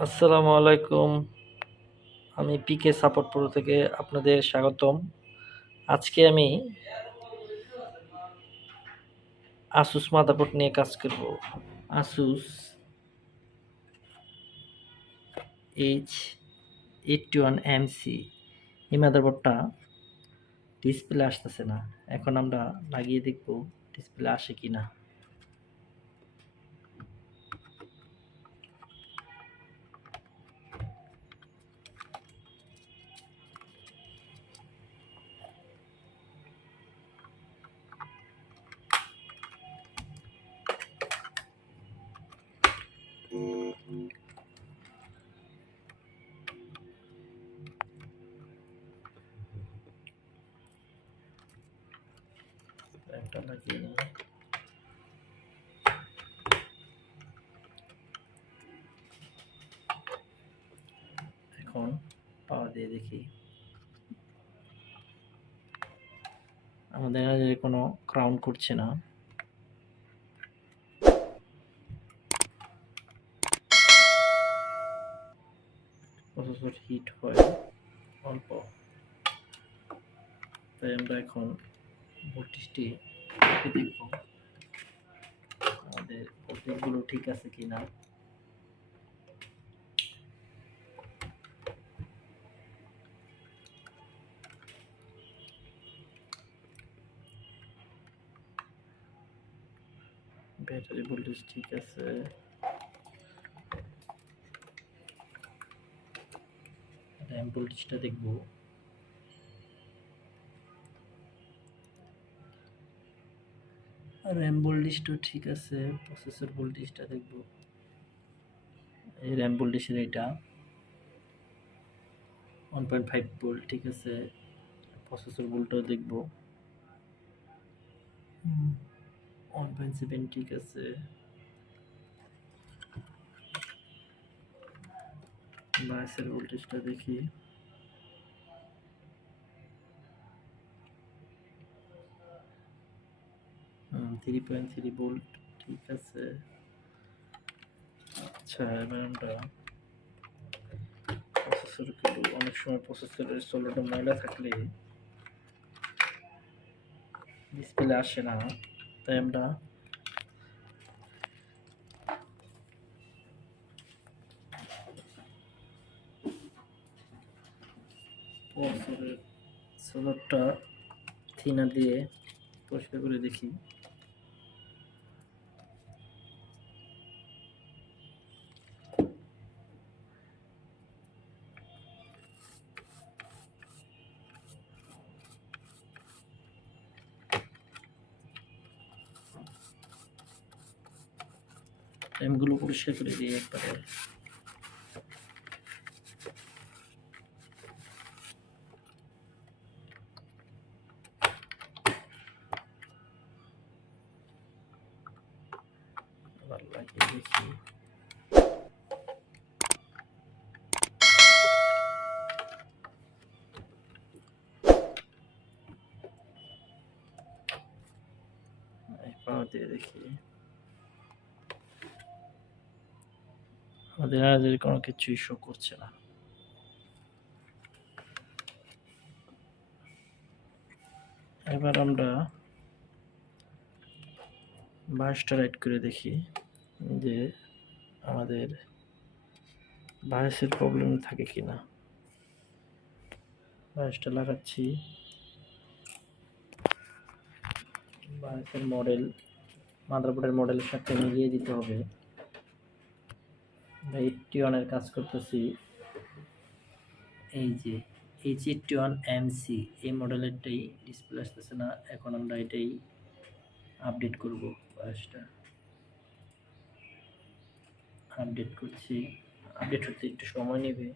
আসসালামু আলাইকুম। আমি পিকে সাপোর্ট প্রো থেকে আপনাদের স্বাগতম। আজকে আমি Asus মাদারবোর্ড নিয়ে কাজ করব। Asus H81m-c এই মাদারবোর্ডটা ডিসপ্লে আসতেছে না। এখন আমরা লাগিয়ে দেখব ডিসপ্লে আসে কিনা। একটা লাগিয়ে নিই। এখন পাওয়ার দিয়ে দেখি। আমাদের কোনো ক্রাউন করছে না। প্রসেসর হিট হয় অল্প, তাই আমরা এখন ভোল্টেজটি দেখব আমাদের ভোল্টেজগুলো ঠিক আছে কিনা। ব্যাটারি ভোল্টেজ ঠিক আছে। র্যাম ভোল্টেজটা দেখব। র্যাম ভোল্টেজটা ঠিক আছে। প্রসেসর ভোল্টেজটা দেখব। এই র্যাম ভোল্টেজের এটা 1.5 ভোল্ট ঠিক আছে। প্রসেসর ভোল্টটাও দেখব। 1.7 ঠিক আছে। বাসের ভোল্টেজটা দেখি। হুম, 3.3 ভোল্ট ঠিক আছে। আচ্ছা, এবার আমরা প্রসেসরগুলো, অনেক সময় প্রসেসরের সলিডে ময়লা থাকলে ডিসপ্লে আসে না, তাই আমরা প্রসেসরের সলিডটা থিনার দিয়ে পরিষ্কার করে দেখি। র্যামগুলো পরিষ্কার করে দিয়ে একবারে। আবার লাগিয়ে দেখি। পাওয়ার দিয়ে দেখি। আমাদের কোনো কিছুই শো করছে না। এবার আমরা বায়োসটা রাইট করে দেখি যে আমাদের বায়োসের প্রবলেম থাকে কিনা। বায়োসটা লাগাচ্ছি। বায়োসের মডেল মাদারবোর্ডের মডেলের সাথে মিলিয়ে দিতে হবে। 81 এর কাজ করতেছি। এই যে H81m-c এই মডেলেরটাই ডিসপ্লে আসতেছে না। এখন আমরা এটাই আপডেট করব। বায়োসটা আপডেট করছি। আপডেট হতে একটু সময় নেবে।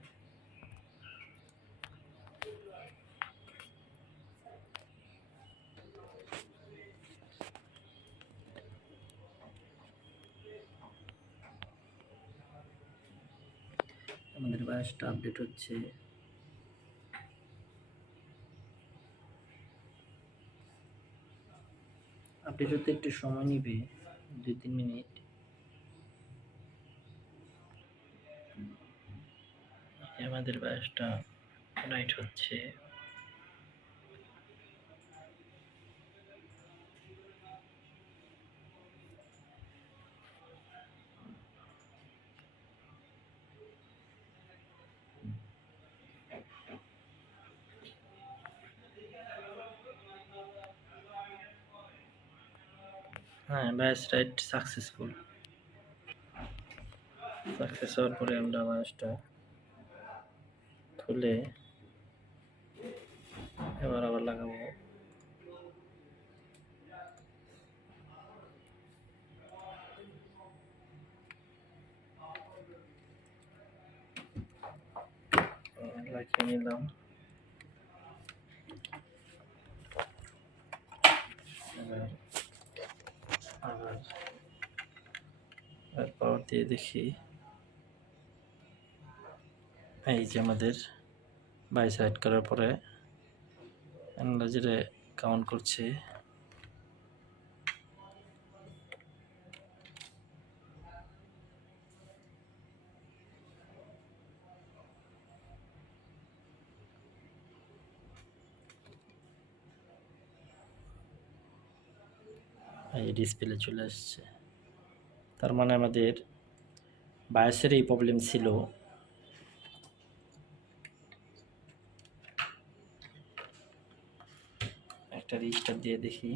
আমাদের বায়োসটা আপডেট হচ্ছে। আপডেট হতে একটু সময় নেবে, 2-3 মিনিট। আমাদের বায়োসটা রাইট হচ্ছে। হ্যাঁ, বায়োস রাইট সাকসেসফুল। সাকসেস হওয়ার পরে আমরা বায়োসটা খুলে এবার আবার লাগাবো। লাগিয়ে নিলাম। এবার আবার পাওয়ার দিয়ে দেখি। এই যে আমাদের বাই সাইড করার পরে অ্যানালাইজারে কাউন্ট করছে। এই ডিসপ্লে চলে আসছে। তার মানে আমাদের বায়োসের এই প্রবলেম ছিল। একটা রিস্টার্ট দিয়ে দেখি।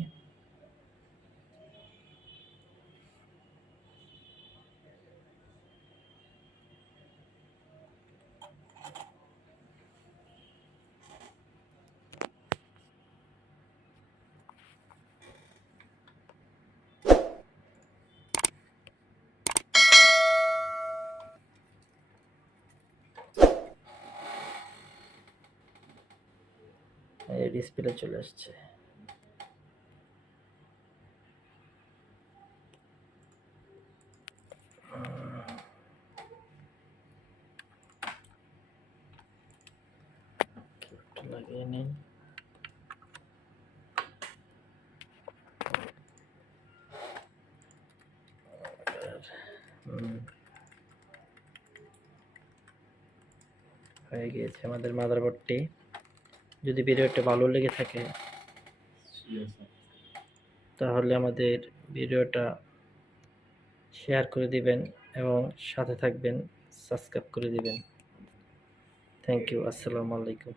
এই ডিসপ্লে চলে আসছে। লাগিয়ে নিই। হয়ে গিয়েছে আমাদের মাদারবোর্ডটি। যদি ভিডিওটা ভালো লেগে থাকে তাহলে আমাদের ভিডিওটা শেয়ার করে দিবেন এবং সাথে থাকবেন, সাবস্ক্রাইব করে দিবেন। Thank you. আসসালামু আলাইকুম।